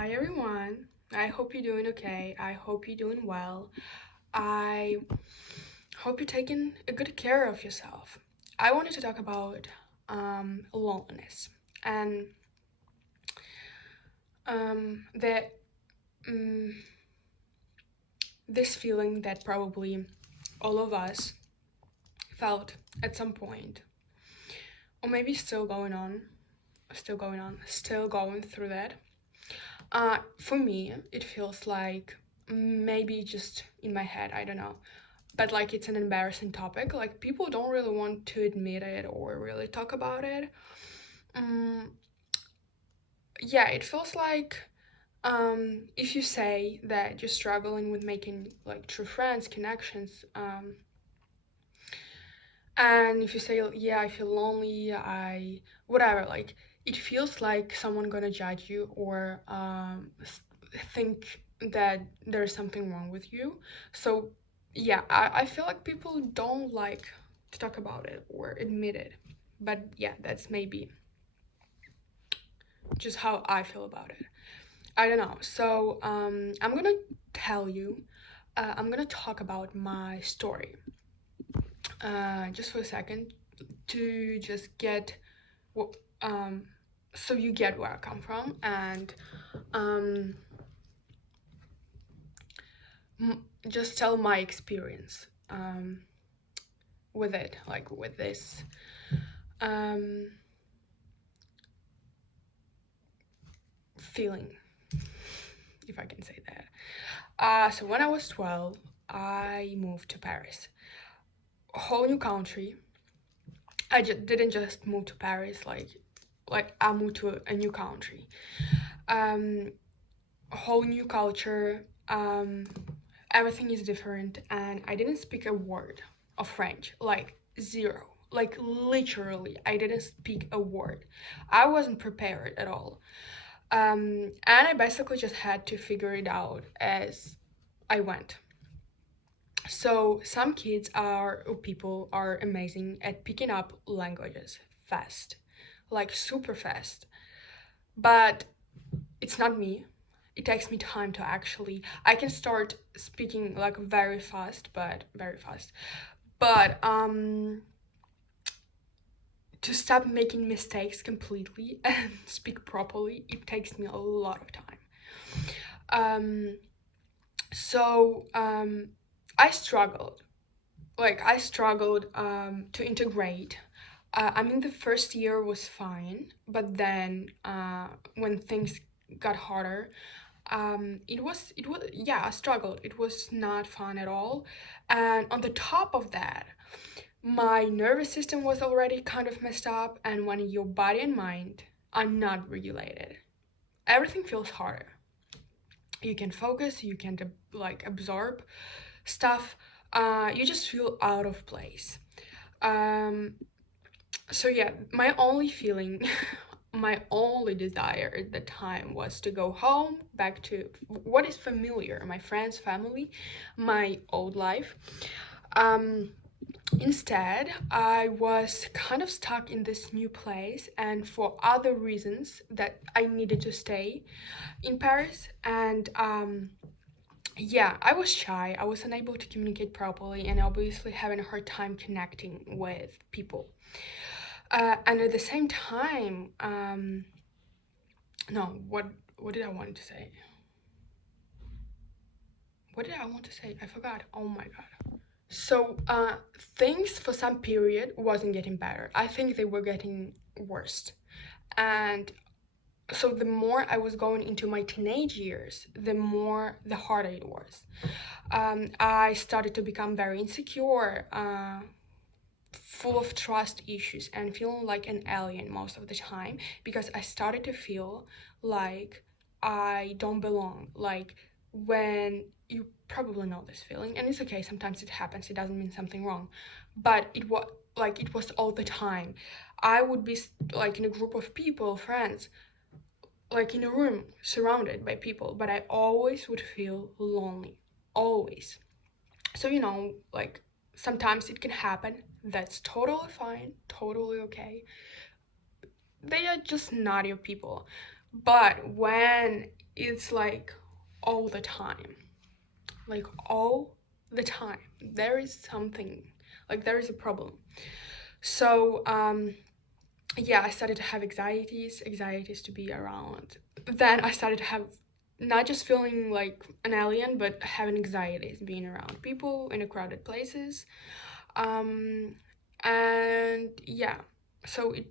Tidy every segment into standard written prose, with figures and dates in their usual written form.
Hi everyone. I hope you're doing okay. I hope you're doing well. I hope you're taking a good care of yourself. I wanted to talk about loneliness and that um, this feeling that probably all of us felt at some point, or maybe still going through that. For me, it feels like maybe just in my head, I don't know, but like it's an embarrassing topic. Like people don't really want to admit it or really talk about it. Um, yeah, it feels like if you say that you're struggling with making like true friends, connections, and if you say yeah, I feel lonely, I whatever, like it feels like someone gonna judge you or think that there's something wrong with you. So yeah, I feel like people don't like to talk about it or admit it. But yeah, that's maybe just how I feel about it. I don't know. So I'm gonna tell you, I'm gonna talk about my story just for a second to just get what, so you get where I come from and um, just tell my experience with it, like with this um, feeling, if I can say that. So when I was 12, I moved to Paris, a whole new country. I just didn't just move to Paris, like I moved to a new country, a whole new culture. Everything is different, and I didn't speak a word of French, like zero. Like literally, I didn't speak a word. I wasn't prepared at all. And I basically just had to figure it out as I went. So some kids are or people are amazing at picking up languages fast, like super fast. But it's not me. It takes me time to actually I can start speaking like very fast. But to stop making mistakes completely and speak properly, it takes me a lot of time. Um so I struggled. I struggled to integrate. I mean, the first year was fine, but then when things got harder, it was yeah, I struggled. It was not fun at all, and on the top of that, my nervous system was already kind of messed up, and when your body and mind are not regulated, everything feels harder. You can focus, you can like absorb stuff. You just feel out of place. Um, so yeah, my only feeling, my only desire at the time was to go home, back to what is familiar, my friends, family, my old life. Um, Instead, I was kind of stuck in this new place, and for other reasons that I needed to stay in Paris, and yeah, I was shy. I was unable to communicate properly, and obviously having a hard time connecting with people. And at the same time, no, what did I want to say? What did I want to say? I forgot. Oh my god. So things for some period wasn't getting better. I think they were getting worse. And so the more I was going into my teenage years, the harder it was. I started to become very insecure, full of trust issues, and feeling like an alien most of the time because I started to feel like I don't belong. Like when you probably know this feeling, and it's okay, sometimes it happens, it doesn't mean something wrong, but it was all the time. I would be like in a group of people, friends, like in a room surrounded by people, but I always would feel lonely. Always. So, like sometimes it can happen. That's totally fine, totally okay. They are just not your people. But when it's like all the time, like all the time. There is something, like there is a problem. So yeah, I started to have anxieties to be around. Then I started to have not just feeling like an alien, but having anxieties being around people in a crowded places. Um, and yeah, so it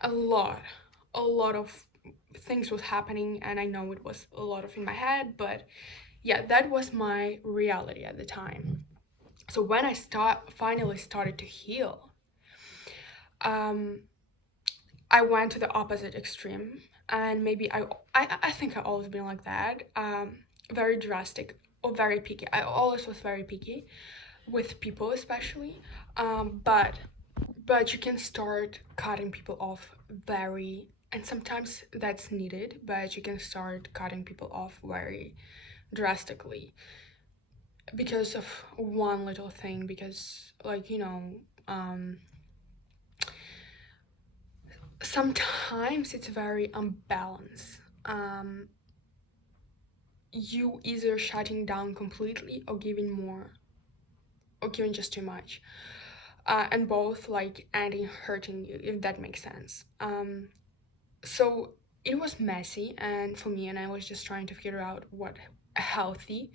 a lot, a lot of things was happening, and I know it was a lot of in my head, but yeah, that was my reality at the time. So when I finally started to heal, um, I went to the opposite extreme, and maybe I think I always been like that. Very drastic or very picky. I always was very picky with people, especially. But you can start cutting people off very, and sometimes that's needed. But you can start cutting people off very drastically because of one little thing. Because um, sometimes it's very unbalanced. You either shutting down completely or giving more or giving just too much, and both like ending hurting you, if that makes sense. So it was messy and for me, and I was just trying to figure out what a healthy,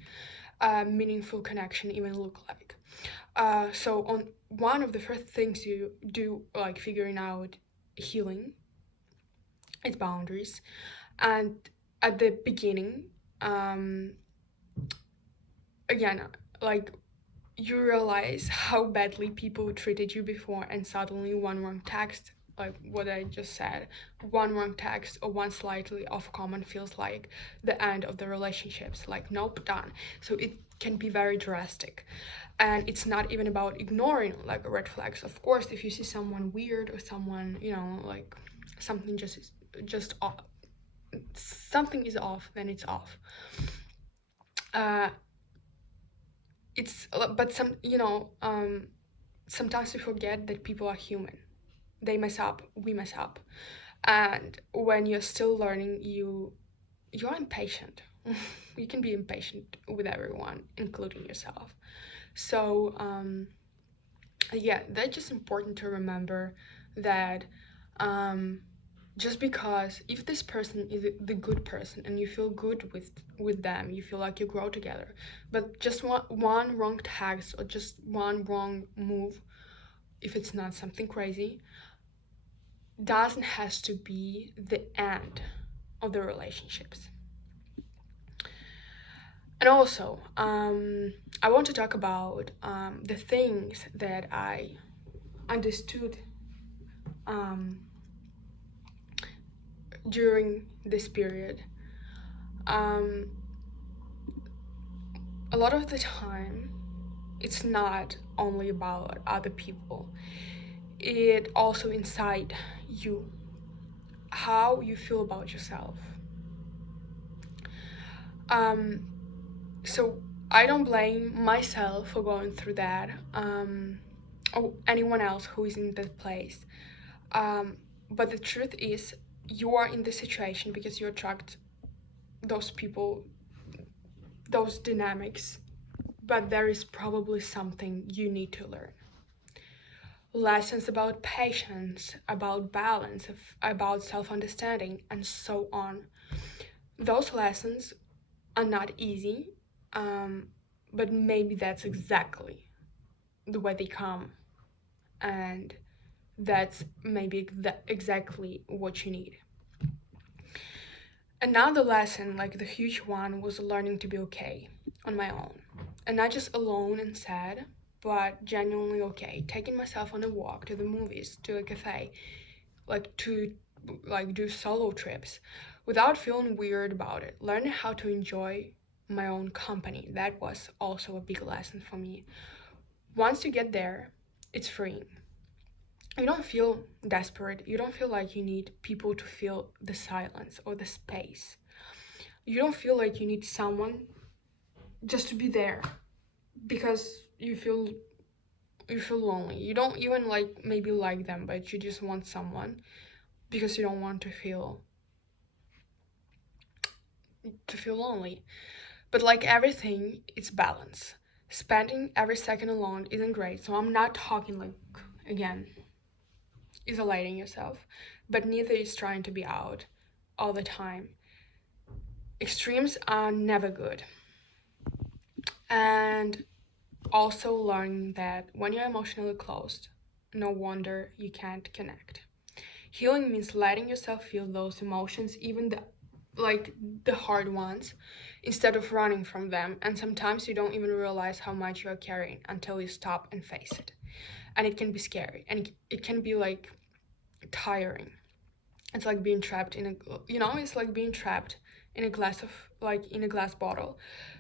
meaningful connection even look like. So on one of the first things you do, like figuring out healing, is boundaries. And at the beginning, um, again, like you realize how badly people treated you before, and suddenly one wrong text, like what I just said, one wrong text or one slightly off comment feels like the end of the relationships. Like, nope, done. So it can be very drastic. And it's not even about ignoring like red flags. Of course, if you see someone weird or someone, like something just off, something is off, then it's off. Uh, but sometimes we forget that people are human. They mess up, we mess up, and when you're still learning, you're impatient. You can be impatient with everyone, including yourself. So yeah, that's just important to remember that um, just because if this person is the good person and you feel good with them, you feel like you grow together, but just one wrong text or just one wrong move, if it's not something crazy, doesn't has to be the end of the relationships. And also, I want to talk about the things that I understood um, during this period. Um, a lot of the time, it's not only about other people, it also inside you, how you feel about yourself. Um, so I don't blame myself for going through that, or anyone else who is in that place. But the truth is, you are in this situation because you attract those people, those dynamics, but there is probably something you need to learn. Lessons about patience, about balance, about self understanding, and so on. Those lessons are not easy, but maybe that's exactly the way they come, and that's maybe exactly what you need. Another lesson, like the huge one, was learning to be okay on my own. And not just alone and sad, but genuinely okay. Taking myself on a walk, to the movies, to a cafe, like to like do solo trips without feeling weird about it. Learning how to enjoy my own company. That was also a big lesson for me. Once you get there, it's freeing. You don't feel desperate. You don't feel like you need people to fill the silence or the space. You don't feel like you need someone just to be there because you feel lonely. You don't even like maybe like them, but you just want someone because you don't want to feel to feel lonely. But like everything, it's balance. Spending every second alone isn't great. So I'm not talking like, again, isolating yourself, but neither is trying to be out all the time. Extremes are never good. And also learning that when you're emotionally closed, no wonder you can't connect. Healing means letting yourself feel those emotions, even the hard ones, instead of running from them. And sometimes you don't even realize how much you're carrying until you stop and face it. And it can be scary, and it can be like tiring. It's like being trapped in a, it's like being trapped in a glass of, like in a glass bottle.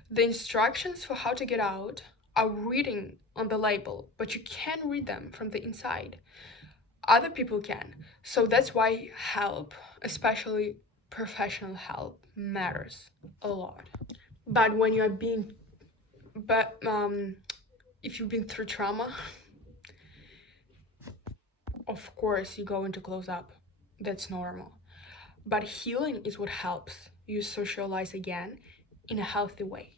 The instructions for how to get out are reading on the label, but you can't read them from the inside. Other people can. So that's why help, especially professional help, matters a lot. But when you are being, but if you've been through trauma, of course you go into close up. That's normal. But healing is what helps you socialize again in a healthy way.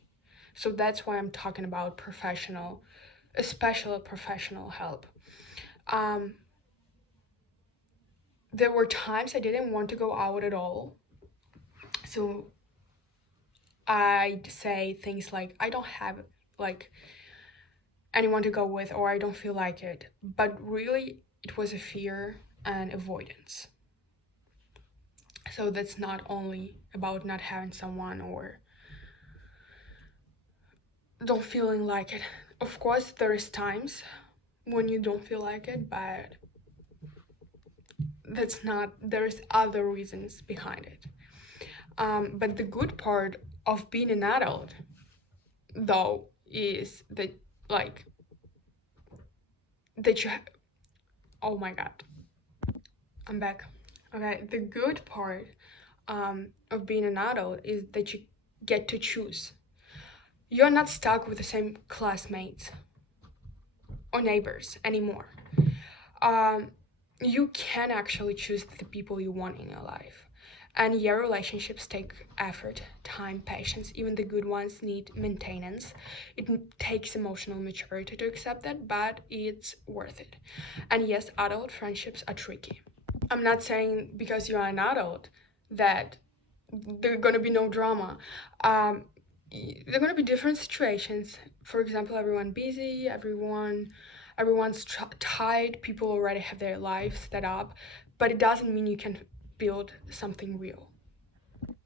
So that's why I'm talking about professional, especially professional help. Um, there were times I didn't want to go out at all. So I'd say things like, I don't have like anyone to go with, or I don't feel like it. But really, it was a fear and avoidance. So that's not only about not having someone or don't feeling like it. Of course, there is times when you don't feel like it, but that's not, there's other reasons behind it. But the good part of being an adult, though, is that, like, that you, oh my god, I'm back. Okay, the good part of being an adult is that you get to choose. You're not stuck with the same classmates or neighbors anymore. Um, you can actually choose the people you want in your life. And yeah, relationships take effort, time, patience. Even the good ones need maintenance. It takes emotional maturity to accept that, but it's worth it. And yes, adult friendships are tricky. I'm not saying because you're an adult that there's gonna be no drama. Um, there are gonna be different situations. For example, everyone busy, everyone's tired. People already have their lives set up, but it doesn't mean you can build something real.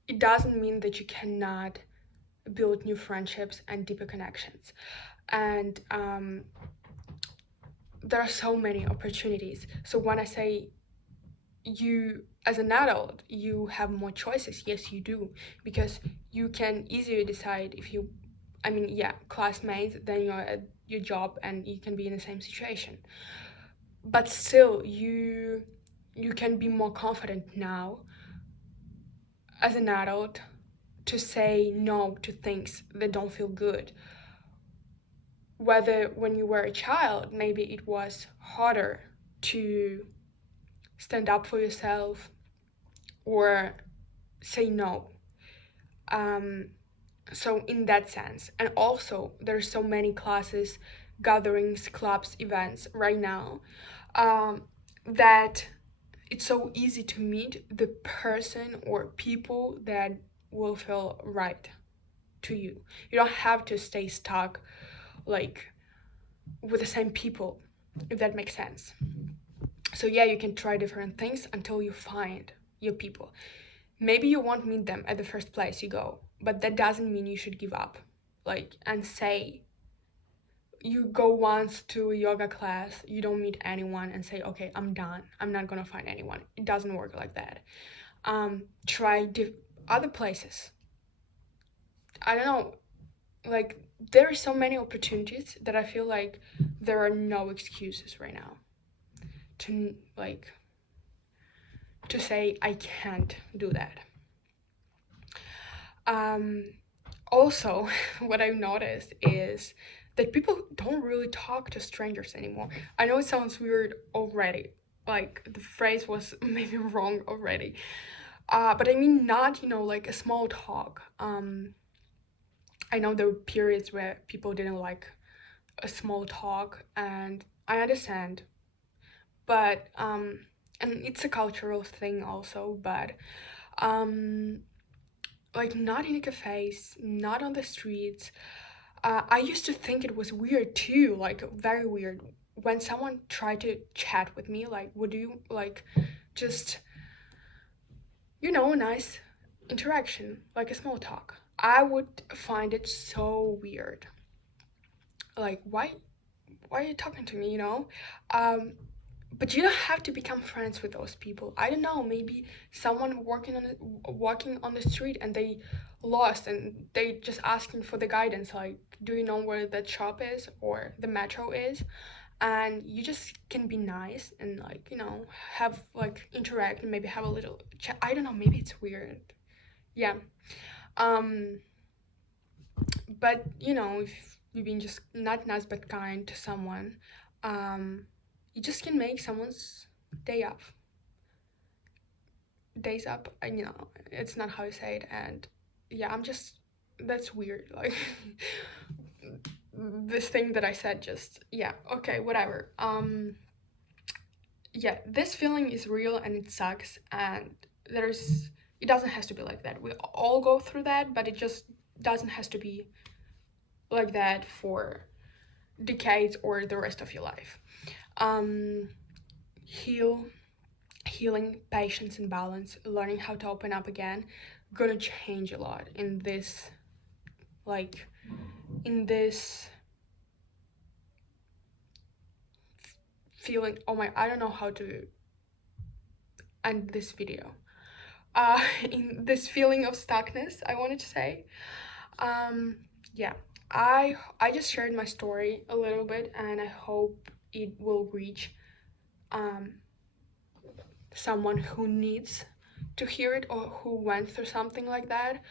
It doesn't mean that you cannot build new friendships and deeper connections. And there are so many opportunities. So when I say you as an adult you have more choices, yes you do, because you can easier decide if you, I mean, yeah, classmates, then you're at your job and you can be in the same situation, but still you can be more confident now as an adult to say no to things that don't feel good. Whether when you were a child maybe it was harder to stand up for yourself or say no. Um, so in that sense, and also there's so many classes, gatherings, clubs, events right now, that it's so easy to meet the person or people that will feel right to you. You don't have to stay stuck like with the same people, if that makes sense. So yeah, you can try different things until you find your people. Maybe you won't meet them at the first place you go, but that doesn't mean you should give up. Like, and say you go once to a yoga class, you don't meet anyone, and say, okay, I'm done. I'm not gonna find anyone. It doesn't work like that. Try other places. I don't know. Like, there are so many opportunities that I feel like there are no excuses right now to like to say I can't do that. Also, what I've noticed is that people don't really talk to strangers anymore. I know it sounds weird already, like the phrase was maybe wrong already, But I mean, not, like a small talk. I know there were periods where people didn't like a small talk, and I understand. But and it's a cultural thing also, but um, like not in cafes, not on the streets. I used to think it was weird too, like very weird, when someone tried to chat with me. Like, would you like just, a nice interaction, like a small talk? I would find it so weird. Like, why are you talking to me? Um, but you don't have to become friends with those people. I don't know, maybe someone walking on the street and they lost and they just asking for the guidance, like, do you know where that shop is or the metro is? And you just can be nice and, like, have like interact and maybe have a little chat. I don't know, maybe it's weird. Yeah. um but if you've been just not nice but kind to someone, um you just can make someone's day up days up. And it's not how you say it. And yeah, I'm just, that's weird, like, this thing that I said, just, yeah, okay, whatever. Yeah, this feeling is real and it sucks, and there's it doesn't have to be like that. We all go through that, but it just doesn't have to be like that for decades or the rest of your life. um heal Healing, patience, and balance, learning how to open up again, gonna change a lot in this, like, in this feeling. Oh my, I don't know how to end this video. In this feeling of stuckness, I wanted to say. Um, yeah, I just shared my story a little bit, and I hope it will reach um someone who needs to hear it, or who went through something like that,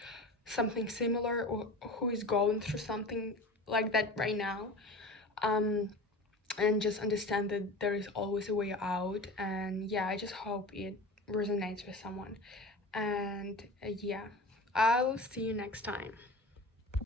something similar, or who is going through something like that right now. um and just understand that there is always a way out. And yeah, I just hope it resonates with someone. And yeah, I'll see you next time.